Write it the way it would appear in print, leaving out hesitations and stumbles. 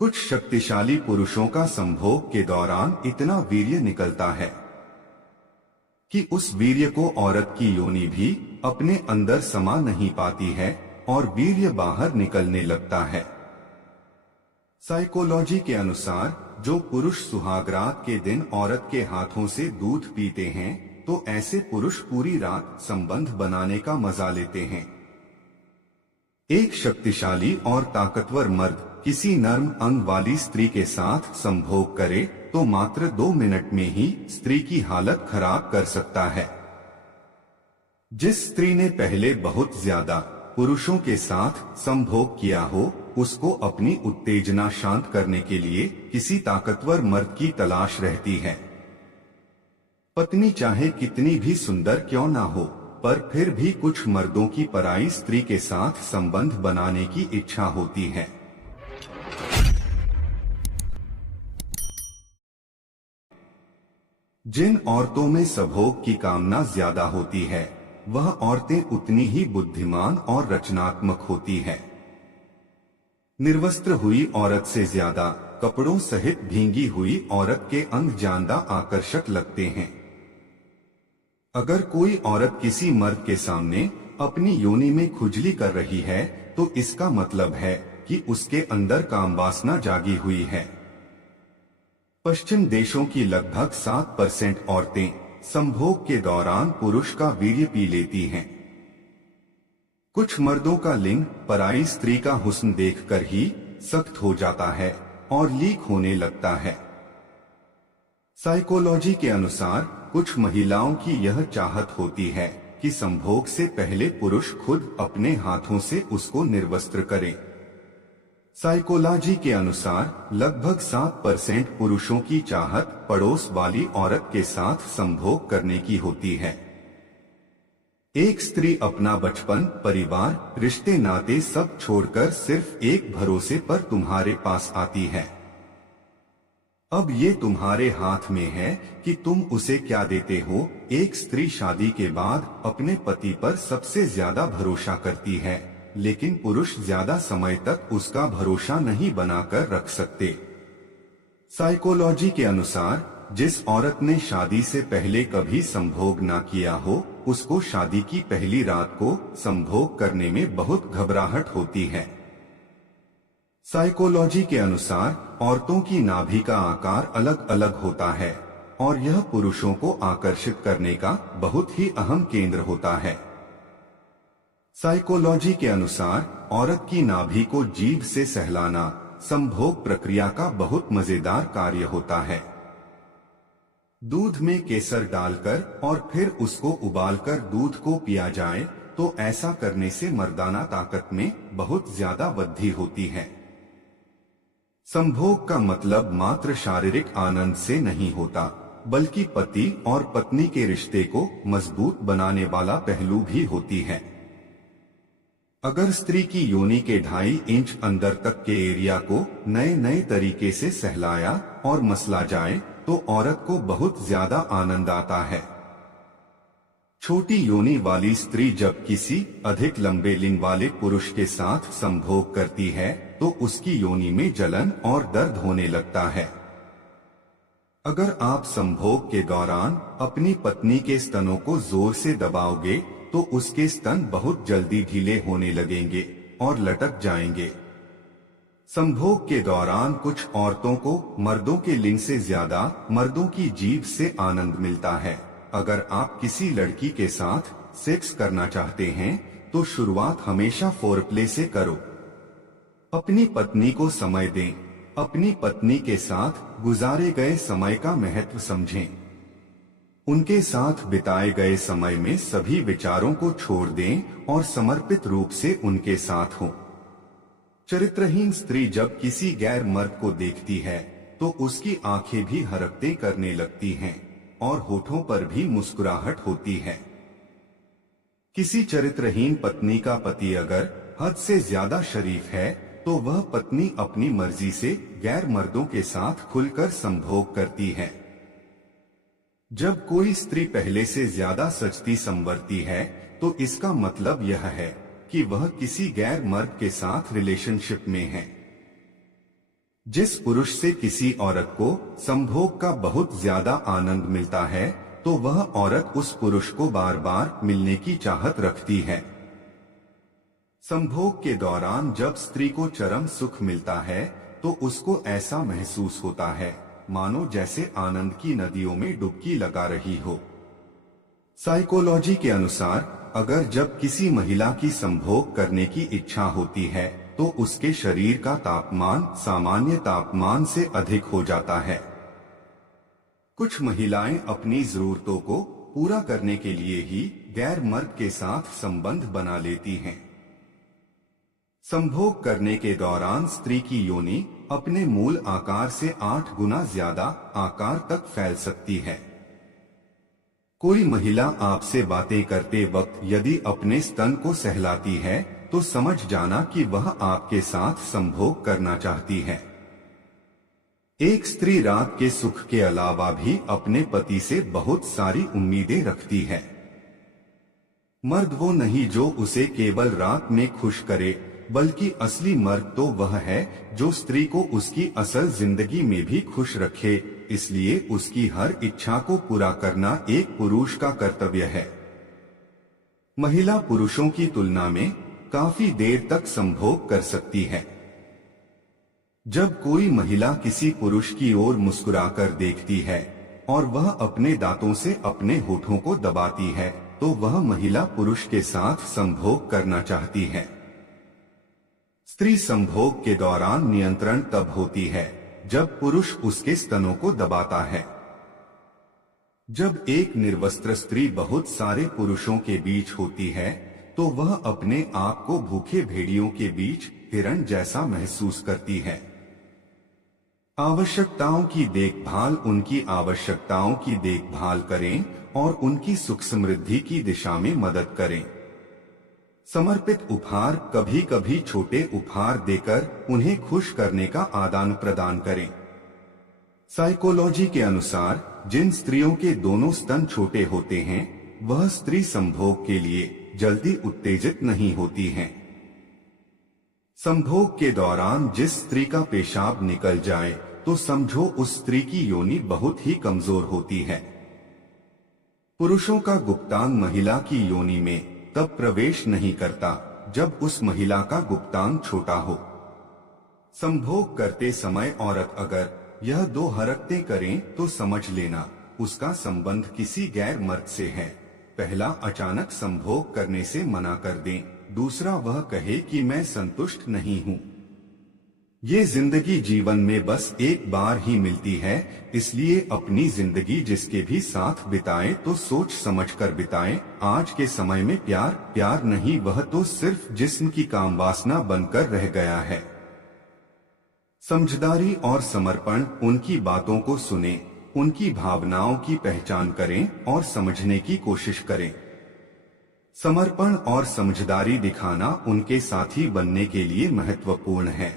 कुछ शक्तिशाली पुरुषों का संभोग के दौरान इतना वीर्य निकलता है कि उस वीर्य को औरत की योनि भी अपने अंदर समा नहीं पाती है और वीर्य बाहर निकलने लगता है। साइकोलॉजी के अनुसार जो पुरुष सुहागरात के दिन औरत के हाथों से दूध पीते हैं तो ऐसे पुरुष पूरी रात संबंध बनाने का मजा लेते हैं। एक शक्तिशाली और ताकतवर मर्द किसी नर्म अंग वाली स्त्री के साथ संभोग करे तो मात्र 2 मिनट में ही स्त्री की हालत खराब कर सकता है। जिस स्त्री ने पहले बहुत ज्यादा पुरुषों के साथ संभोग किया हो उसको अपनी उत्तेजना शांत करने के लिए किसी ताकतवर मर्द की तलाश रहती है। पत्नी चाहे कितनी भी सुंदर क्यों ना हो पर फिर भी कुछ मर्दों की पराई स्त्री के साथ संबंध बनाने की इच्छा होती है। जिन औरतों में संभोग की कामना ज्यादा होती है वह औरतें उतनी ही बुद्धिमान और रचनात्मक होती है। निर्वस्त्र हुई औरत से ज्यादा कपड़ों सहित भींगी हुई औरत के अंग ज्यादा आकर्षक लगते हैं। अगर कोई औरत किसी मर्द के सामने अपनी योनि में खुजली कर रही है तो इसका मतलब है कि उसके अंदर कामवासना जागी हुई है। पश्चिम देशों की लगभग 7% औरतें संभोग के दौरान पुरुष का वीर्य पी लेती हैं। कुछ मर्दों का लिंग पराई स्त्री का हुस्न देखकर ही सख्त हो जाता है और लीक होने लगता है। साइकोलॉजी के अनुसार कुछ महिलाओं की यह चाहत होती है कि संभोग से पहले पुरुष खुद अपने हाथों से उसको निर्वस्त्र करे। साइकोलॉजी के अनुसार लगभग 7% पुरुषों की चाहत पड़ोस वाली औरत के साथ संभोग करने की होती है। एक स्त्री अपना बचपन, परिवार, रिश्ते नाते सब छोड़कर सिर्फ एक भरोसे पर तुम्हारे पास आती है। अब ये तुम्हारे हाथ में है कि तुम उसे क्या देते हो। एक स्त्री शादी के बाद अपने पति पर सबसे ज्यादा भरोसा करती है लेकिन पुरुष ज्यादा समय तक उसका भरोसा नहीं बनाकर रख सकते। साइकोलॉजी के अनुसार जिस औरत ने शादी से पहले कभी संभोग ना किया हो उसको शादी की पहली रात को संभोग करने में बहुत घबराहट होती है। साइकोलॉजी के अनुसार औरतों की नाभि का आकार अलग अलग होता है और यह पुरुषों को आकर्षित करने का बहुत ही अहम केंद्र होता है। साइकोलॉजी के अनुसार औरत की नाभि को जीभ से सहलाना संभोग प्रक्रिया का बहुत मजेदार कार्य होता है। दूध में केसर डालकर और फिर उसको उबालकर दूध को पिया जाए तो ऐसा करने से मर्दाना ताकत में बहुत ज्यादा वृद्धि होती है। संभोग का मतलब मात्र शारीरिक आनंद से नहीं होता बल्कि पति और पत्नी के रिश्ते को मजबूत बनाने वाला पहलू भी होती है। अगर स्त्री की योनि के 2.5 इंच अंदर तक के एरिया को नए नए तरीके से सहलाया और मसला जाए तो औरत को बहुत ज्यादा आनंद आता है। छोटी योनि वाली स्त्री जब किसी अधिक लंबे लिंग वाले पुरुष के साथ संभोग करती है तो उसकी योनि में जलन और दर्द होने लगता है। अगर आप संभोग के दौरान अपनी पत्नी के स्तनों को जोर से दबाओगे तो उसके स्तन बहुत जल्दी ढीले होने लगेंगे और लटक जाएंगे। संभोग के दौरान कुछ औरतों को मर्दों के लिंग से ज्यादा मर्दों की जीभ से आनंद मिलता है। अगर आप किसी लड़की के साथ सेक्स करना चाहते हैं तो शुरुआत हमेशा फोरप्ले से करो। अपनी पत्नी को समय दें, अपनी पत्नी के साथ गुजारे गए समय का महत्व समझें। उनके साथ बिताए गए समय में सभी विचारों को छोड़ दें और समर्पित रूप से उनके साथ हों। चरित्रहीन स्त्री जब किसी गैर मर्द को देखती है तो उसकी आंखें भी हरकतें करने लगती हैं और होठों पर भी मुस्कुराहट होती है। किसी चरित्रहीन पत्नी का पति अगर हद से ज्यादा शरीफ है तो वह पत्नी अपनी मर्जी से गैर मर्दों के साथ खुलकर संभोग करती है। जब कोई स्त्री पहले से ज्यादा सजती संवरती है तो इसका मतलब यह है कि वह किसी गैर मर्द के साथ रिलेशनशिप में है। जिस पुरुष से किसी औरत को संभोग का बहुत ज्यादा आनंद मिलता है तो वह औरत उस पुरुष को बार बार मिलने की चाहत रखती है। संभोग के दौरान जब स्त्री को चरम सुख मिलता है तो उसको ऐसा महसूस होता है मानो जैसे आनंद की नदियों में डुबकी लगा रही हो। साइकोलॉजी के अनुसार अगर जब किसी महिला की संभोग करने की इच्छा होती है तो उसके शरीर का तापमान सामान्य तापमान से अधिक हो जाता है। कुछ महिलाएं अपनी जरूरतों को पूरा करने के लिए ही गैर मर्द के साथ संबंध बना लेती हैं। संभोग करने के दौरान स्त्री की योनि अपने मूल आकार से 8 गुना ज्यादा आकार तक फैल सकती है। कोई महिला आपसे बातें करते वक्त यदि अपने स्तन को सहलाती है तो समझ जाना कि वह आपके साथ संभोग करना चाहती है। एक स्त्री रात के सुख के अलावा भी अपने पति से बहुत सारी उम्मीदें रखती है। मर्द वो नहीं जो उसे केवल रात में खुश करे, बल्कि असली मर्द तो वह है जो स्त्री को उसकी असल जिंदगी में भी खुश रखे। इसलिए उसकी हर इच्छा को पूरा करना एक पुरुष का कर्तव्य है। महिला पुरुषों की तुलना में काफी देर तक संभोग कर सकती है। जब कोई महिला किसी पुरुष की ओर मुस्कुराकर देखती है और वह अपने दांतों से अपने होठों को दबाती है तो वह महिला पुरुष के साथ संभोग करना चाहती है। स्त्री संभोग के दौरान नियंत्रण तब होती है जब पुरुष उसके स्तनों को दबाता है। जब एक निर्वस्त्र स्त्री बहुत सारे पुरुषों के बीच होती है तो वह अपने आप को भूखे भेड़ियों के बीच हिरण जैसा महसूस करती है। आवश्यकताओं की देखभाल उनकी आवश्यकताओं की देखभाल करें और उनकी सुख समृद्धि की दिशा में मदद करें। समर्पित उपहार कभी कभी छोटे उपहार देकर उन्हें खुश करने का आदान प्रदान करें। साइकोलॉजी के अनुसार जिन स्त्रियों के दोनों स्तन छोटे होते हैं वह स्त्री संभोग के लिए जल्दी उत्तेजित नहीं होती हैं। संभोग के दौरान जिस स्त्री का पेशाब निकल जाए तो समझो उस स्त्री की योनि बहुत ही कमजोर होती है। पुरुषों का गुप्तांग महिला की योनि में तब प्रवेश नहीं करता जब उस महिला का गुप्तांग छोटा हो। संभोग करते समय औरत अगर यह 2 हरकतें करें तो समझ लेना उसका संबंध किसी गैर मर्द से है। पहला, अचानक संभोग करने से मना कर दें। दूसरा, वह कहे कि मैं संतुष्ट नहीं हूँ। ये जिंदगी जीवन में बस एक बार ही मिलती है, इसलिए अपनी जिंदगी जिसके भी साथ बिताएं तो सोच समझ कर बिताएं। आज के समय में प्यार नहीं, वह तो सिर्फ जिस्म की काम वासना बनकर रह गया है। समझदारी और समर्पण, उनकी बातों को सुने, उनकी भावनाओं की पहचान करें और समझने की कोशिश करें। समर्पण और समझदारी दिखाना उनके साथी बनने के लिए महत्वपूर्ण है।